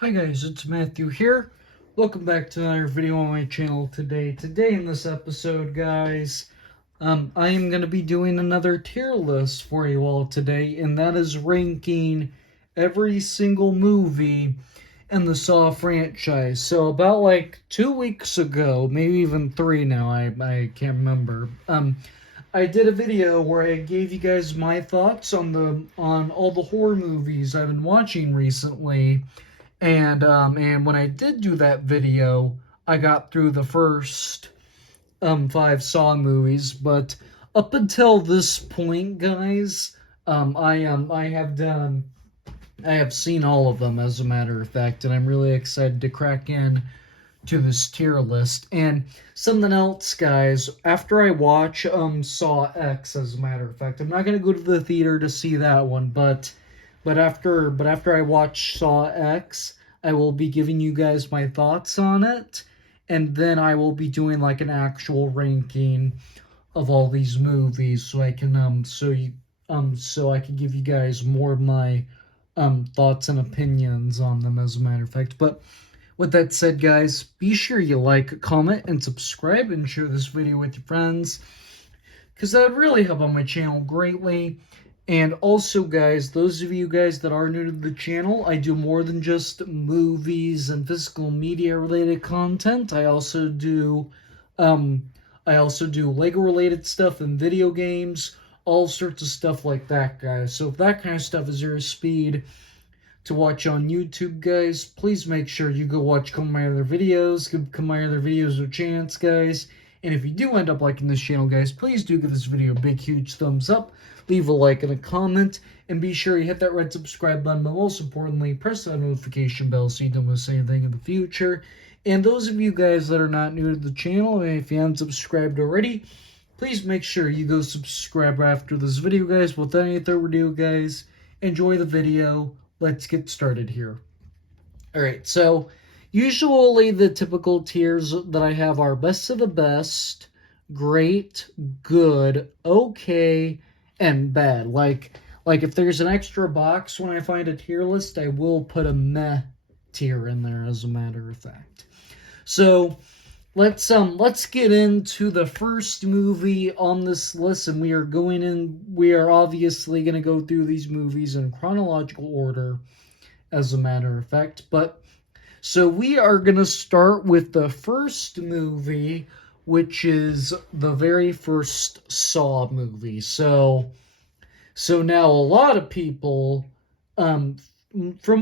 Hi guys, it's Matthew here. Welcome back to another video on my channel today. Today in this episode, guys, I am going to be doing another tier list for you all today, and that is ranking every single movie in the Saw franchise. So about like 2 weeks ago, maybe even three now, I can't remember. I did a video where I gave you guys my thoughts on all the horror movies I've been watching recently. And when I did do that video, I got through the first five Saw movies, but up until this point, guys, I have seen all of them, as a matter of fact, and I'm really excited to crack in to this tier list. And something else, guys, after I watch Saw X, as a matter of fact, I'm not gonna go to the theater to see that one, but after I watch Saw X, I will be giving you guys my thoughts on it, and then I will be doing like an actual ranking of all these movies, so I can so I can give you guys more of my thoughts and opinions on them, as a matter of fact. But with that said, guys, be sure you like, comment, and subscribe, and share this video with your friends, because that would really help on my channel greatly. And also, guys, those of you guys that are new to the channel, I do more than just movies and physical media related content. I also do Lego related stuff and video games, all sorts of stuff like that, guys. So if that kind of stuff is your speed to watch on YouTube, guys, please make sure you go watch some of my other videos. Give my other videos a chance, guys. And if you do end up liking this channel, guys, please do give this video a big, huge thumbs up. Leave a like and a comment. And be sure you hit that red subscribe button. But most importantly, press that notification bell so you don't miss anything in the future. And those of you guys that are not new to the channel, and if you haven't subscribed already, please make sure you go subscribe after this video, guys. Without any further ado, guys, enjoy the video. Let's get started here. Alright, so usually the typical tiers that I have are best of the best, great, good, okay, and bad. Like if there's an extra box when I find a tier list, I will put a meh tier in there, as a matter of fact. So let's get into the first movie on this list, and we are obviously gonna go through these movies in chronological order, as a matter of fact. But so we are gonna start with the first movie, which is the very first Saw movie. So now a lot of people, from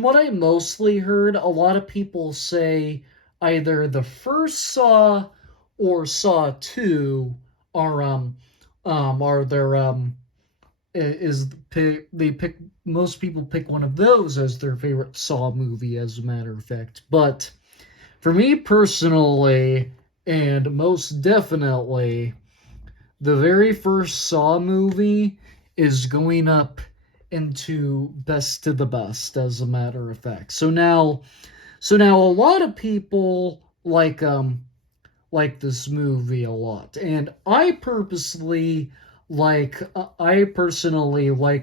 what I mostly heard, a lot of people say either the first Saw or Saw 2 are their they pick most people pick one of those as their favorite Saw movie, as a matter of fact. But for me personally, and most definitely, the very first Saw movie is going up into best to the best, as a matter of fact. So now a lot of people like this movie a lot, and I personally like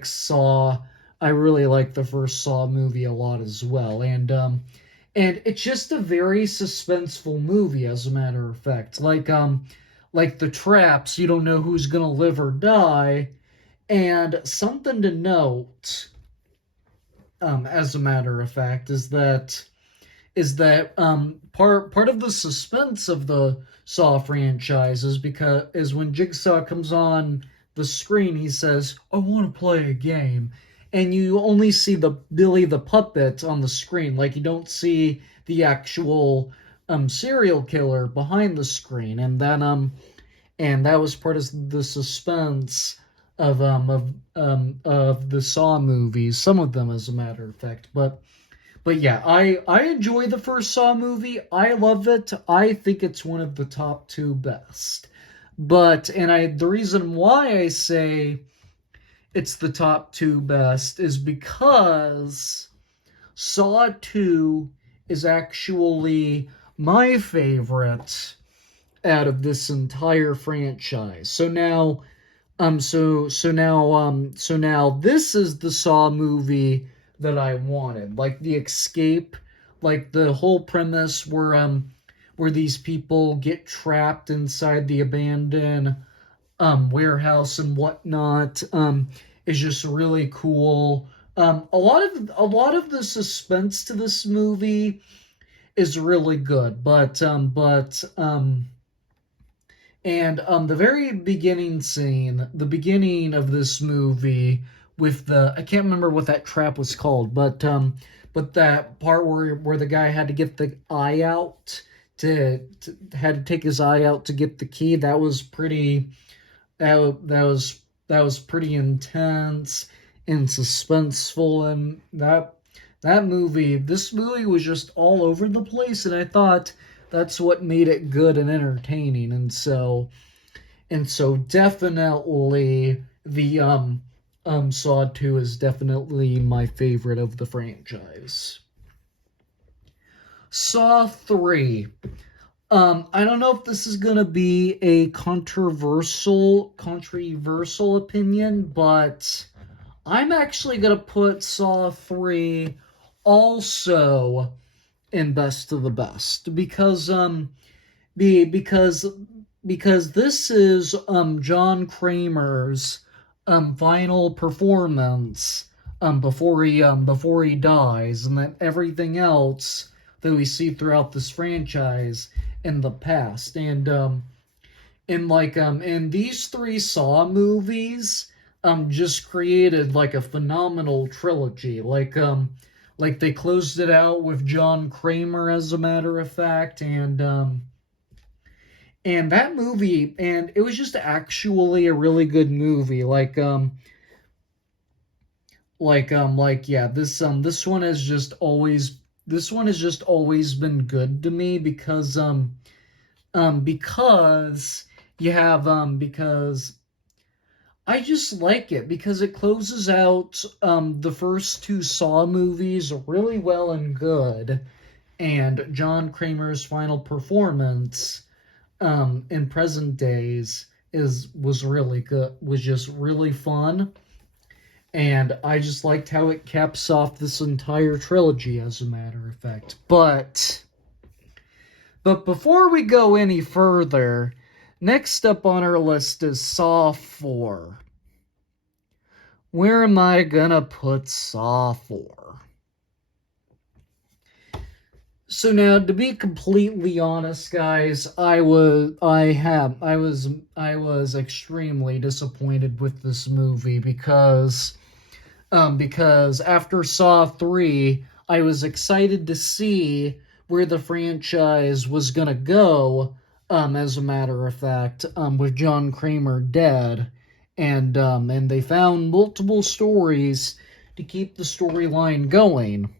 Saw. I really like the first Saw movie a lot as well, and it's just a very suspenseful movie, as a matter of fact. Like the traps, you don't know who's gonna live or die. And something to note, as a matter of fact, is that part of the suspense of the Saw franchise is when Jigsaw comes on the screen, he says, "I want to play a game," and you only see the Billy the puppet on the screen. Like, you don't see the actual serial killer behind the screen, and that was part of the suspense of the Saw movies, some of them, as a matter of fact. But yeah, I enjoy the first Saw movie. I love it. I think it's one of the top two best. The reason why I say it's the top two best is because Saw 2 is actually my favorite out of this entire franchise. So now this is the Saw movie that I wanted. Like the escape, like the whole premise where these people get trapped inside the abandoned warehouse and whatnot is just really cool. A lot of the suspense to this movie is really good, the very beginning scene, the beginning of this movie with the, I can't remember what that trap was called, but that part where the guy had to get the eye out to had to take his eye out to get the key, that was pretty that was pretty intense and suspenseful, and this movie was just all over the place, and I thought that's what made it good and entertaining. And so definitely the Saw 2 is definitely my favorite of the franchise. Saw 3. I don't know if this is gonna be a controversial opinion, but I'm actually gonna put Saw 3 also in best of the best because this is John Kramer's final performance before he dies, and then everything else that we see throughout this franchise in the past. And these three Saw movies just created like a phenomenal trilogy. Like they closed it out with John Kramer, as a matter of fact, and that movie, and it was just actually a really good movie. Yeah, this one has just always been good to me because you have because I just like it because it closes out the first two Saw movies really well and good, and John Kramer's final performance in present days was really good, was just really fun, and I just liked how it caps off this entire trilogy, as a matter of fact. But before we go any further, next up on our list is Saw 4. Where am I gonna put Saw 4? So now, to be completely honest, guys, I was extremely disappointed with this movie because after Saw 3, I was excited to see where the franchise was gonna go, as a matter of fact, with John Kramer dead, and they found multiple stories to keep the storyline going,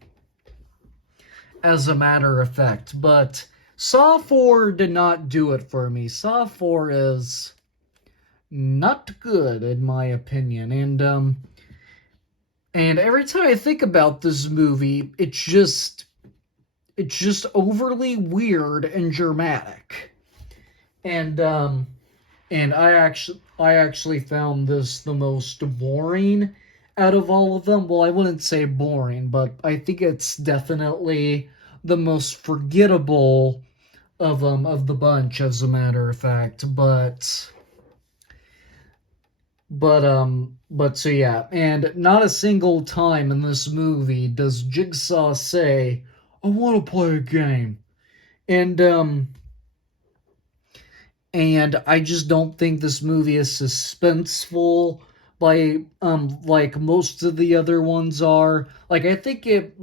as a matter of fact. But Saw 4 did not do it for me. Saw 4 is not good, in my opinion, and every time I think about this movie, it's just overly weird and dramatic. And I actually found this the most boring out of all of them. Well, I wouldn't say boring, but I think it's definitely the most forgettable of the bunch, as a matter of fact. But so yeah, and not a single time in this movie does Jigsaw say, "I want to play a game," and I just don't think this movie is suspenseful like most of the other ones are. Like, I think it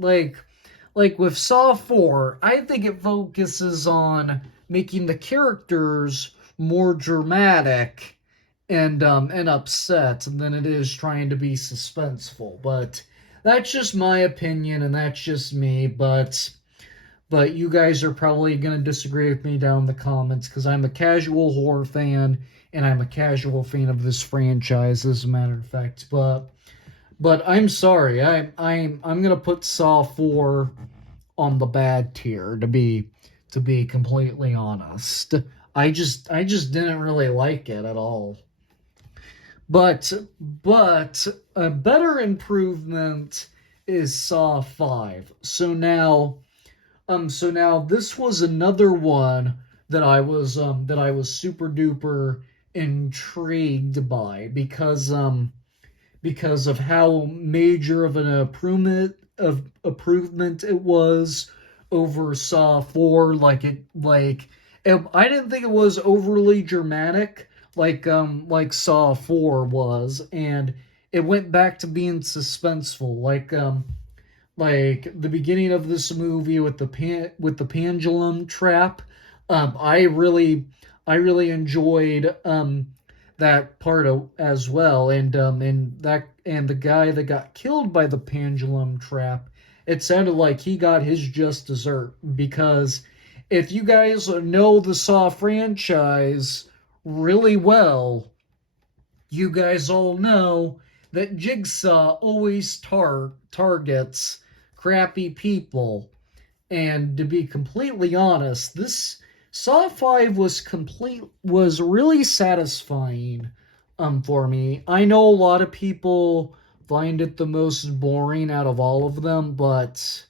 like with Saw 4, I think it focuses on making the characters more dramatic and upset than it is trying to be suspenseful. But that's just my opinion, and that's just me. But you guys are probably going to disagree with me down in the comments, because I'm a casual horror fan, and I'm a casual fan of this franchise, as a matter of fact. But I'm sorry, I'm gonna put Saw 4 on the bad tier, to be completely honest. I just didn't really like it at all. But a better improvement is Saw 5. So now So now this was another one that I was super duper intrigued by because of how major of an improvement it was over Saw 4. I didn't think it was overly dramatic like Saw 4 was, and it went back to being suspenseful like the beginning of this movie with the pendulum trap. um i really I really enjoyed that part as well. And the guy that got killed by the pendulum trap, it sounded like he got his just dessert, because if you guys know the Saw franchise really well, you guys all know that Jigsaw always targets crappy people. And to be completely honest, this Saw 5 was really satisfying for me. I know a lot of people find it the most boring out of all of them, but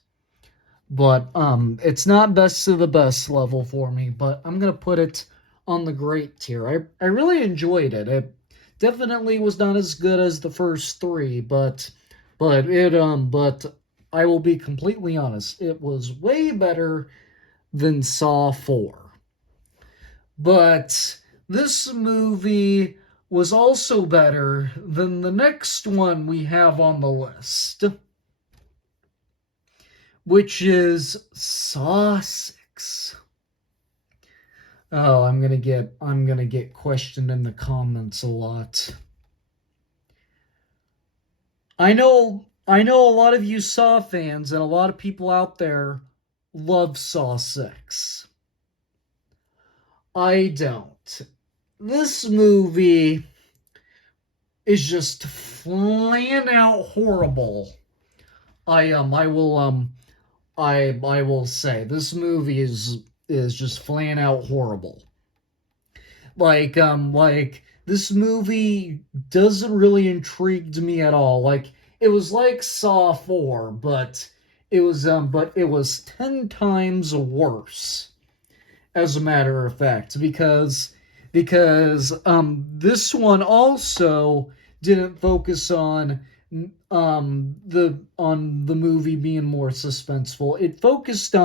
it's not best of the best level for me, but I'm gonna put it on the great tier. I really enjoyed it. It definitely was not as good as the first three, but I will be completely honest, it was way better than Saw 4. But this movie was also better than the next one we have on the list, which is Saw 6. Oh, I'm gonna get questioned in the comments a lot. I know a lot of you Saw fans and a lot of people out there love Saw 6. I don't. This movie is just flat out horrible. I will say this movie is just flat out horrible. Like this movie doesn't really intrigue me at all. Like it was like Saw 4, but it was 10 times worse, as a matter of fact, because this one also didn't focus on the movie being more suspenseful. It focused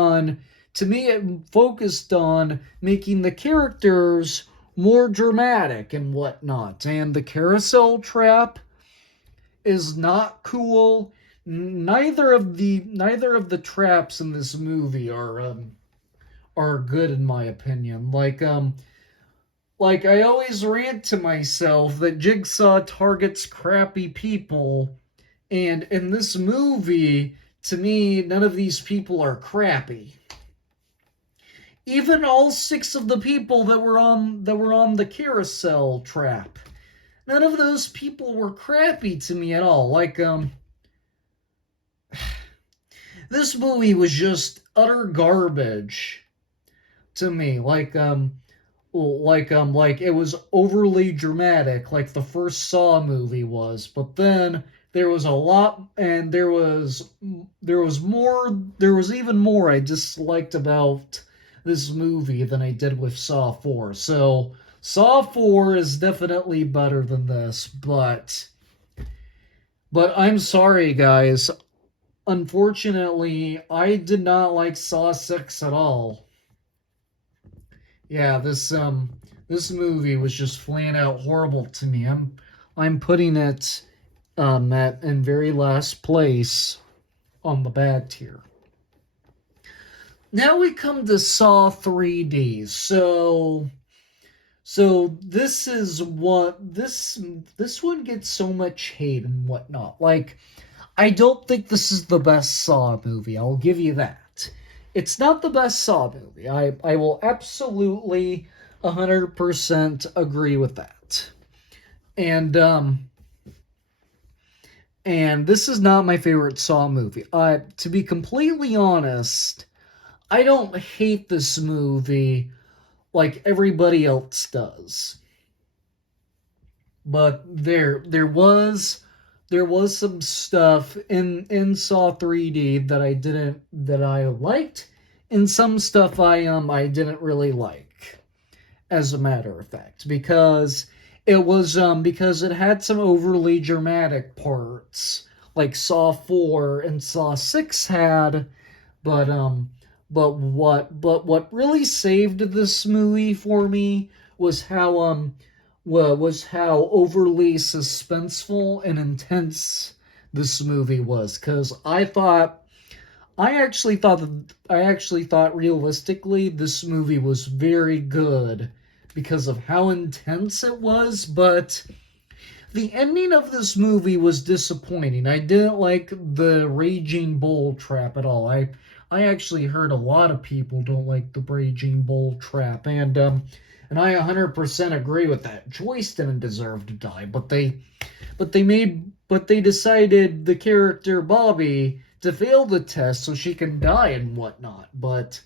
on making the characters more dramatic and whatnot. And the carousel trap is not cool. Neither of the traps in this movie are good in my opinion. Like I always rant to myself that Jigsaw targets crappy people, and in this movie, to me, none of these people are crappy. Even all six of the people that were on the carousel trap, none of those people were crappy to me at all. This movie was just utter garbage to me. Like it was overly dramatic, like the first Saw movie was. But then there was a lot, and there was even more I disliked about this movie than I did with Saw 4. So Saw 4 is definitely better than this, but I'm sorry guys. Unfortunately, I did not like Saw 6 at all. Yeah, this movie was just flat out horrible to me. I'm putting it at in very last place on the bad tier. Now we come to Saw 3D. So this is what this one gets so much hate and whatnot. Like, I don't think this is the best Saw movie. I'll give you that. It's not the best Saw movie. I will absolutely 100% agree with that. And this is not my favorite Saw movie. To be completely honest, I don't hate this movie like everybody else does. But there was some stuff in Saw 3D that I liked, and some stuff I didn't really like, as a matter of fact, because because it had some overly dramatic parts like Saw 4 and Saw 6 had, but what really saved this movie for me was how overly suspenseful and intense this movie was, cuz I actually thought realistically this movie was very good because of how intense it was, but the ending of this movie was disappointing. I didn't like the raging bull trap at all. I actually heard a lot of people don't like the raging bull trap, and I 100% agree with that. Joyce didn't deserve to die, but they decided the character Bobby to fail the test so she can die and whatnot. But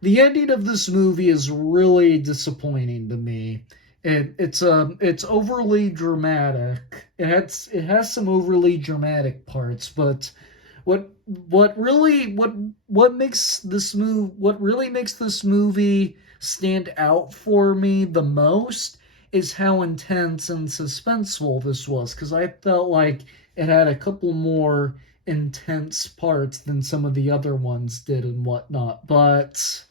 the ending of this movie is really disappointing to me. It's overly dramatic. It has some overly dramatic parts, but what really makes this movie stand out for me the most is how intense and suspenseful this was, because I felt like it had a couple more intense parts than some of the other ones did and whatnot. But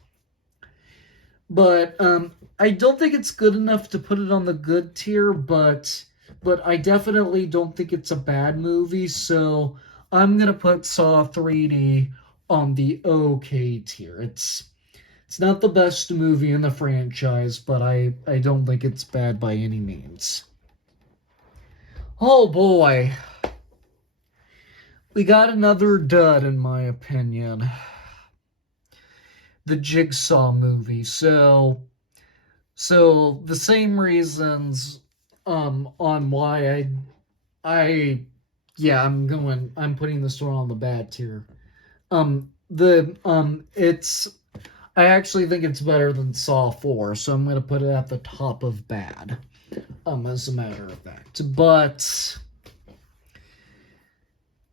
I don't think it's good enough to put it on the good tier, but I definitely don't think it's a bad movie, so I'm gonna put Saw 3D on the okay tier. It's not the best movie in the franchise, but I don't think it's bad by any means. Oh boy. We got another dud in my opinion. The Jigsaw movie. So the same reasons on why I'm putting this one on the bad tier. It's I actually think it's better than Saw 4, so I'm gonna put it at the top of bad. As a matter of fact. But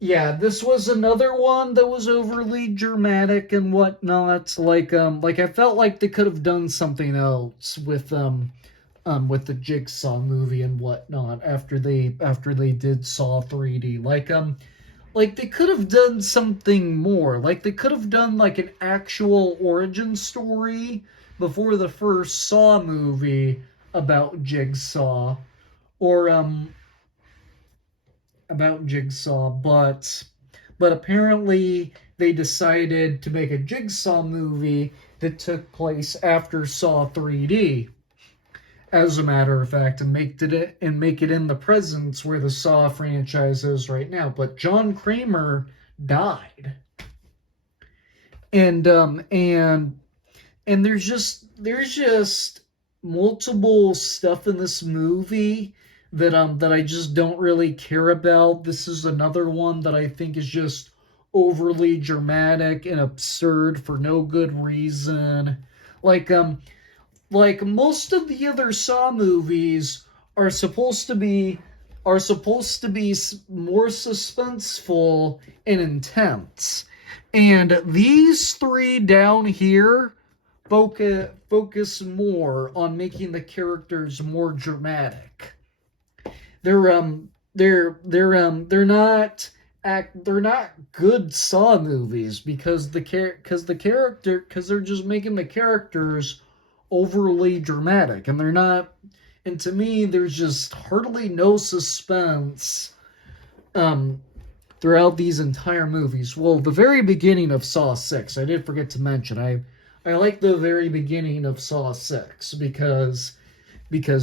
yeah, this was another one that was overly dramatic and whatnot. Like I felt like they could have done something else with the Jigsaw movie and whatnot after they did Saw 3D. Like they could have done something more. Like they could have done like an actual origin story before the first Saw movie about Jigsaw, or about Jigsaw, but apparently they decided to make a Jigsaw movie that took place after Saw 3D. As a matter of fact, and make it in the presence where the Saw franchise is right now. But John Kramer died, and there's just multiple stuff in this movie that I just don't really care about. This is another one that I think is just overly dramatic and absurd for no good reason. Like like most of the other Saw movies are supposed to be more suspenseful and intense. And these three down here focus more on making the characters more dramatic. They're not good Saw movies because they're just making the characters overly dramatic, and they're not, and to me there's just hardly no suspense throughout these entire movies. Well, the very beginning of Saw 6, I did forget to mention, I like the very beginning of Saw 6 because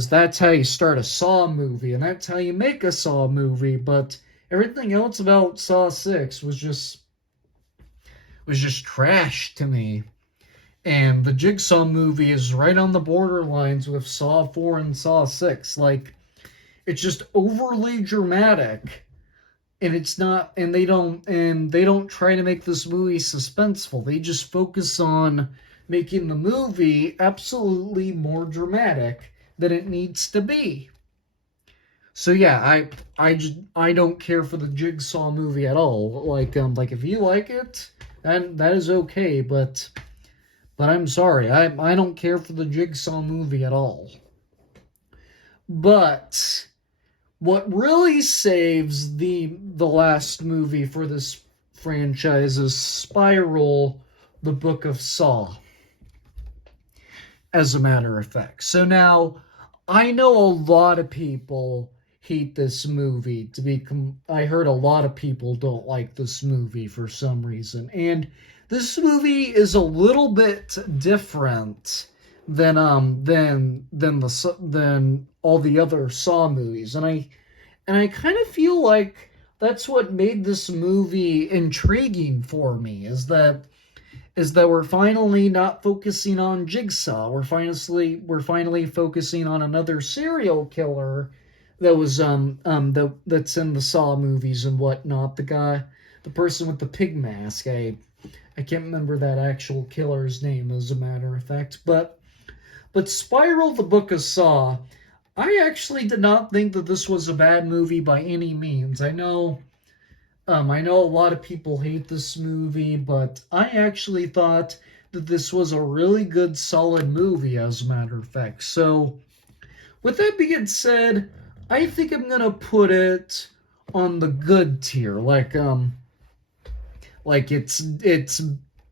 that's how you start a Saw movie, and that's how you make a Saw movie. But everything else about Saw 6 was just trash to me. And the Jigsaw movie is right on the borderlines with Saw 4 and Saw 6. Like, it's just overly dramatic, and it's not, and they don't try to make this movie suspenseful. They just focus on making the movie absolutely more dramatic than it needs to be. So yeah, I don't care for the Jigsaw movie at all. Like if you like it, that is okay, but I'm sorry, I don't care for the Jigsaw movie at all. But what really saves the last movie for this franchise is Spiral, the Book of Saw, as a matter of fact. So now, I know a lot of people hate this movie. I heard a lot of people don't like this movie for some reason, and this movie is a little bit different than all the other Saw movies, and I kind of feel like that's what made this movie intriguing for me, is that we're finally not focusing on Jigsaw. We're finally focusing on another serial killer that's in the Saw movies and whatnot. The person with the pig mask. I can't remember that actual killer's name, as a matter of fact. But Spiral, the Book of Saw, I actually did not think that this was a bad movie by any means. I know a lot of people hate this movie, but I actually thought that this was a really good, solid movie, as a matter of fact. So, with that being said, I think I'm gonna put it on the good tier. Like it's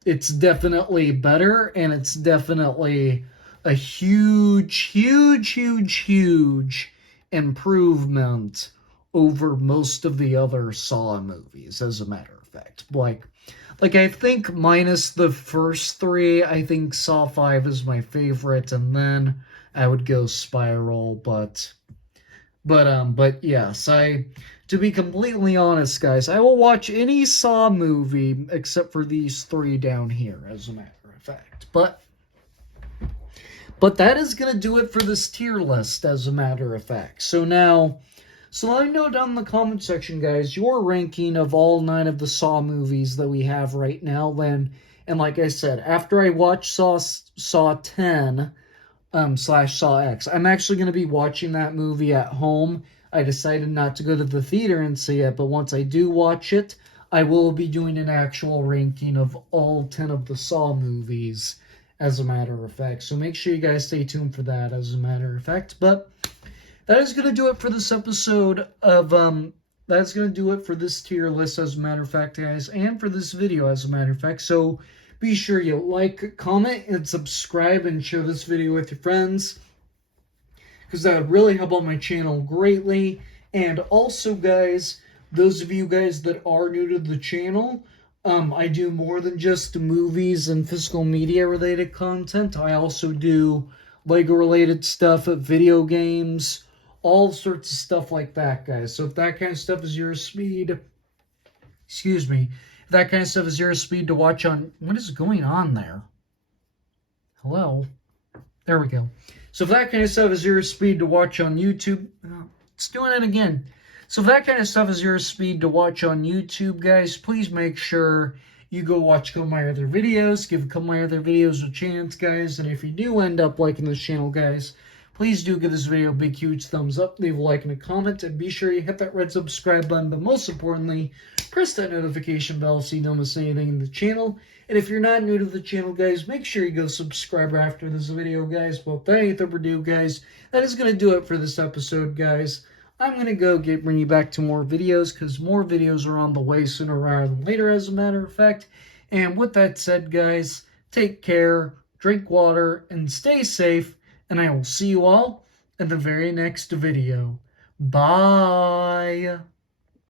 definitely better, and it's definitely a huge improvement over most of the other Saw movies, as a matter of fact. Like I think minus the first three, I think Saw 5 is my favorite, and then I would go Spiral, but yes, to be completely honest, guys, I will watch any Saw movie except for these three down here, as a matter of fact. But that is gonna do it for this tier list, as a matter of fact. So let me know down in the comment section, guys, your ranking of all 9 of the Saw movies that we have right now. And like I said, after I watch Saw 10 slash Saw X, I'm actually going to be watching that movie at home. I decided not to go to the theater and see it, but once I do watch it, I will be doing an actual ranking of all 10 of the Saw movies, as a matter of fact. So make sure you guys stay tuned for that, as a matter of fact. But that is going to do it for this episode of, that's going to do it for this tier list, as a matter of fact, guys, and for this video, as a matter of fact. So be sure you like, comment, and subscribe, and share this video with your friends, because that would really help out my channel greatly. And also, guys, those of you guys that are new to the channel, I do more than just movies and physical media related content. I also do Lego related stuff, video games, all sorts of stuff like that, guys. So if that kind of stuff is your speed, if that kind of stuff is your speed to watch on, what is going on there? Hello? There we go. So if that kind of stuff is your speed to watch on YouTube, it's doing it again. So if that kind of stuff is your speed to watch on YouTube, guys, please make sure you go watch a couple of my other videos. Give a couple of my other videos a chance, guys. And if you do end up liking this channel, guys, please do give this video a big, huge thumbs up, leave a like and a comment, and be sure you hit that red subscribe button, but most importantly, press that notification bell so you don't miss anything in the channel. And if you're not new to the channel, guys, make sure you go subscribe after this video, guys. But without any further ado, guys, that is going to do it for this episode, guys. I'm going to go bring you back to more videos, because more videos are on the way sooner rather than later, as a matter of fact. And with that said, guys, take care, drink water, and stay safe. And I will see you all in the very next video. Bye!